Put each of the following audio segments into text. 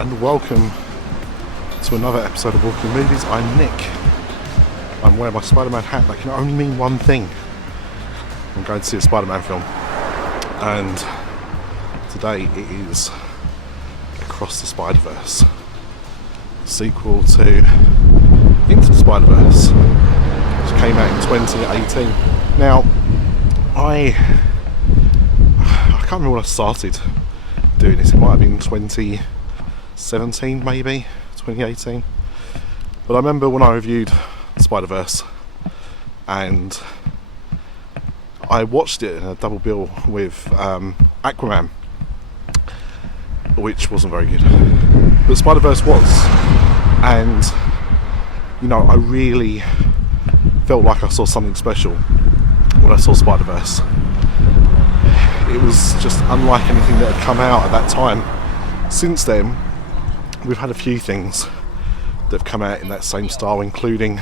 and welcome to another episode of Walking Movies. I'm Nick. I'm wearing my Spider-Man hat. That can only mean one thing. I'm going to see a Spider-Man film, and today it is Across the Spiderverse, sequel to Into the Spiderverse, which came out in 2018. Now, I can't remember when I started doing this. It might have been 2017, maybe 2018. But I remember when I reviewed Spiderverse, and I watched it in a double bill with Aquaman, which wasn't very good. But Spiderverse was, and you know, I really felt like I saw something special when I saw Spiderverse. It was just unlike anything that had come out at that time. Since then, we've had a few things that have come out in that same style, including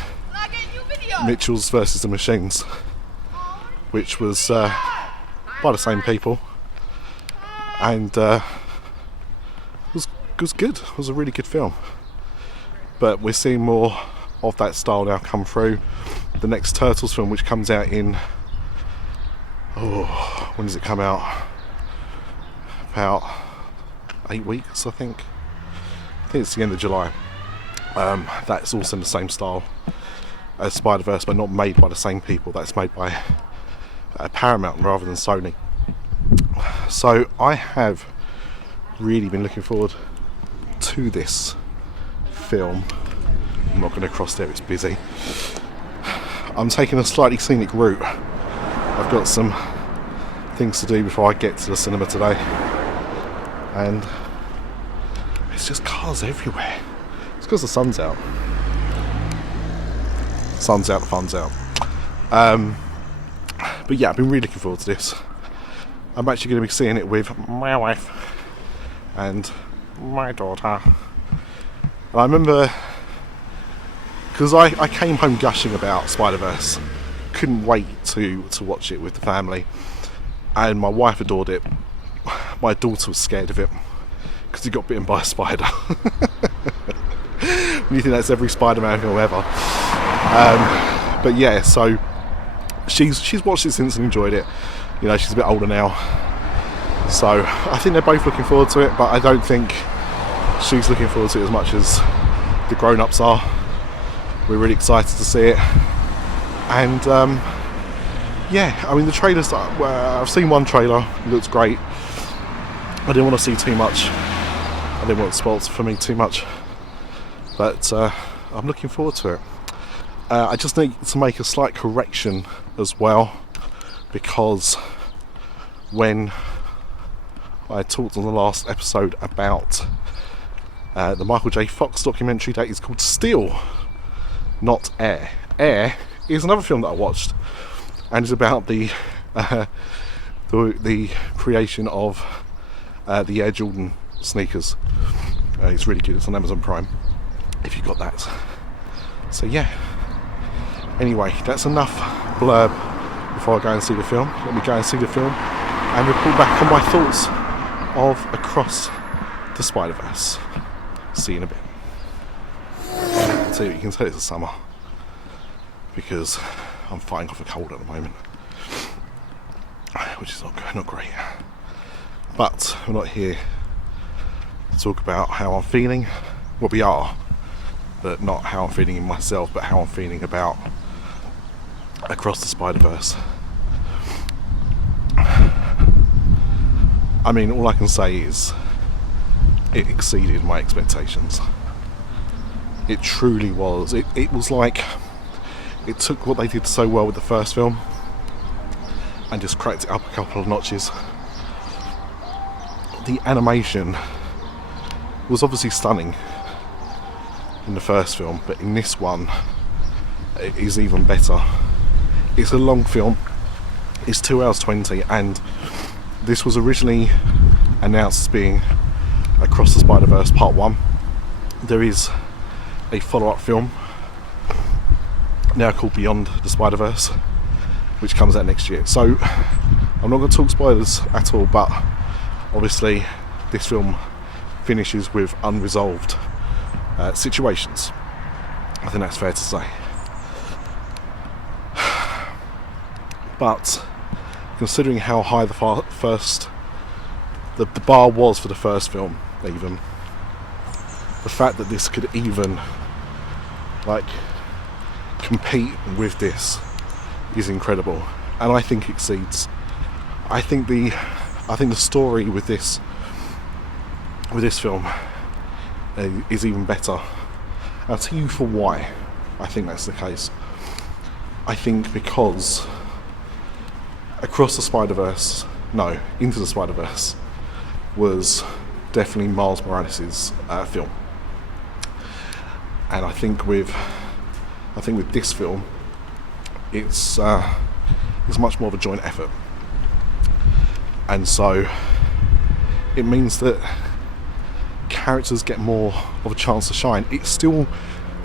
Mitchell's versus the Machines, which was by the same people, and was good. It was a really good film. But we're seeing more of that style now come through. The next Turtles film, which comes out in, when does it come out? About 8 weeks, I think. I think it's the end of July. That's also in the same style as Spider-Verse, but not made by the same people. That's made by Paramount rather than Sony. So I have really been looking forward to this film. I'm not going to cross there, it's busy. I'm taking a slightly scenic route. I've got some things to do before I get to the cinema today, and it's just cars everywhere. It's because the sun's out. Sun's out, the fun's out. But yeah, I've been really looking forward to this. I'm actually going to be seeing it with my wife and my daughter. And I remember, because I came home gushing about Spider-Verse, couldn't wait to watch it with the family, and my wife adored it. My daughter was scared of it because he got bitten by a spider. You think that's every Spider-Man film ever. But yeah, so she's watched it since and enjoyed it. You know, she's a bit older now, so I think they're both looking forward to it, but I don't think she's looking forward to it as much as the grown-ups are. We're really excited to see it, and yeah, I mean, the trailers, I've seen one trailer, it looks great. I didn't want to see too much. I didn't want spoils for me too much, but I'm looking forward to it. I just need to make a slight correction as well, because when I talked on the last episode about the Michael J. Fox documentary that is called Steel, not Air. Air is another film that I watched, and it's about the creation of the Air Jordan sneakers. It's really good. It's on Amazon Prime, if you got that. So yeah. Anyway, that's enough blurb before I go and see the film. Let me go and see the film and report back on my thoughts of Across the Spiderverse. See you in a bit. So you can tell it's the summer because I'm fighting off a cold at the moment, which is not great. But we're not here to talk about how I'm feeling. Well, we are, but not how I'm feeling in myself, but how I'm feeling about Across the Spiderverse. I mean, all I can say is it exceeded my expectations. It truly was. It was like it took what they did so well with the first film and just cracked it up a couple of notches. The animation was obviously stunning in the first film, but in this one it is even better. It's a long film. It's 2 hours 20, and this was originally announced as being Across the Spiderverse Part 1. There is a follow-up film now called Beyond the Spider-Verse, which comes out next year. So I'm not going to talk spoilers at all, but obviously this film finishes with unresolved situations. I think that's fair to say. But considering how high the bar was for the first film, even the fact that this could even compete with this is incredible, and I think exceeds. I think the story with this film is even better. I'll tell you for why I think that's the case. I think because Into the Spiderverse was definitely Miles Morales' film, and I think with this film, it's much more of a joint effort, and so it means that characters get more of a chance to shine. It's still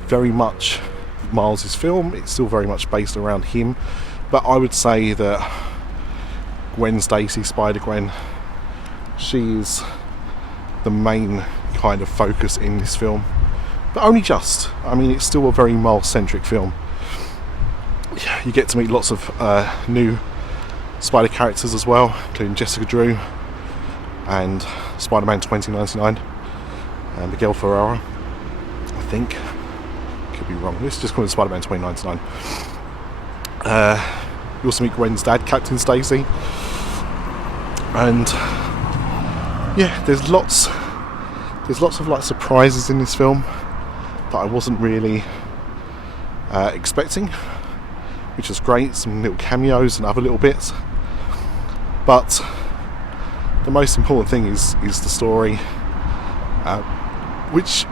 very much Miles' film. It's still very much based around him, but I would say that Gwen Stacy, Spider-Gwen, she's the main kind of focus in this film, but only just. I mean, it's still a very Miles-centric film. You get to meet lots of new Spider characters as well, including Jessica Drew and Spider-Man 2099, and Miguel Ferrara, I think. Could be wrong. Let's just call it Spider-Man 2099. You also meet Gwen's dad, Captain Stacy, and yeah, there's lots of surprises in this film that I wasn't really expecting, which was great. Some little cameos and other little bits, but the most important thing is the story, which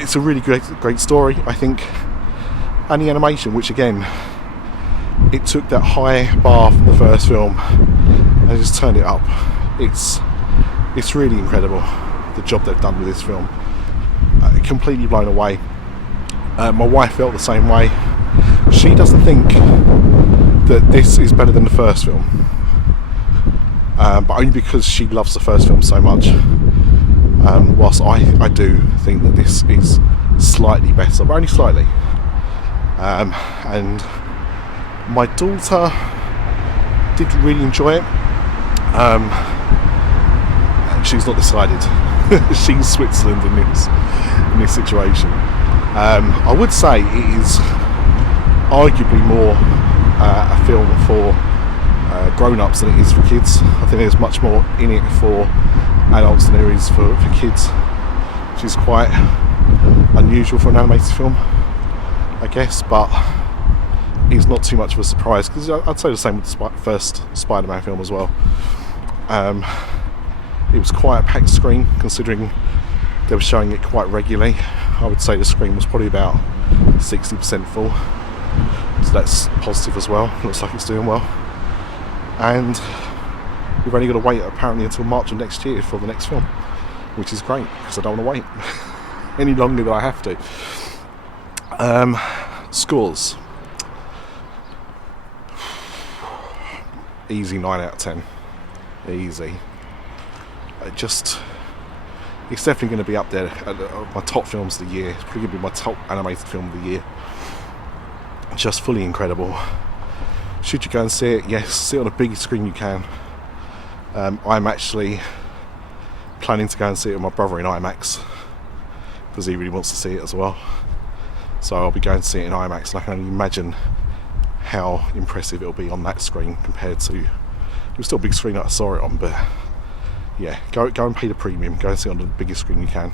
it's a really great story, I think, and the animation, which again, it took that high bar from the first film and just turned it up. It's really incredible, the job they've done with this film. Completely blown away. My wife felt the same way. She doesn't think that this is better than the first film, but only because she loves the first film so much. Whilst I do think that this is slightly better, but only slightly. And my daughter did really enjoy it. She's not decided. She's Switzerland in this situation. I would say it is arguably more a film for grown-ups than it is for kids. I think there's much more in it for adults than there is for kids, which is quite unusual for an animated film, I guess, but it's not too much of a surprise, because I'd say the same with the first Spider-Man film as well. It was quite a packed screen, considering they were showing it quite regularly. I would say the screen was probably about 60% full, so that's positive as well. Looks like it's doing well, and we've only got to wait apparently until March of next year for the next film, which is great, because I don't want to wait any longer than I have to. Scores. Easy 9 out of 10. Easy. It's definitely going to be up there at my top films of the year. It's probably going to be my top animated film of the year. Just fully incredible. Should you go and see it? Yes, see it on the biggest screen you can. I'm actually planning to go and see it with my brother in IMAX, because he really wants to see it as well. So I'll be going to see it in IMAX, and I can only imagine how impressive it'll be on that screen compared to, it was still a big screen that I saw it on, but yeah, go and pay the premium, go and see it on the biggest screen you can.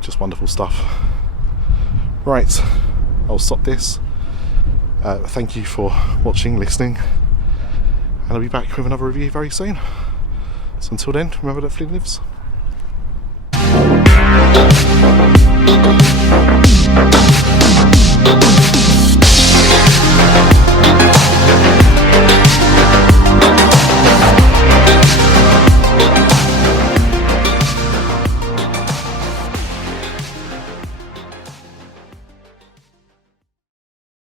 Just wonderful stuff. Right, I'll stop this. Thank you for watching, listening, and I'll be back with another review very soon. So until then, remember that Flynn lives.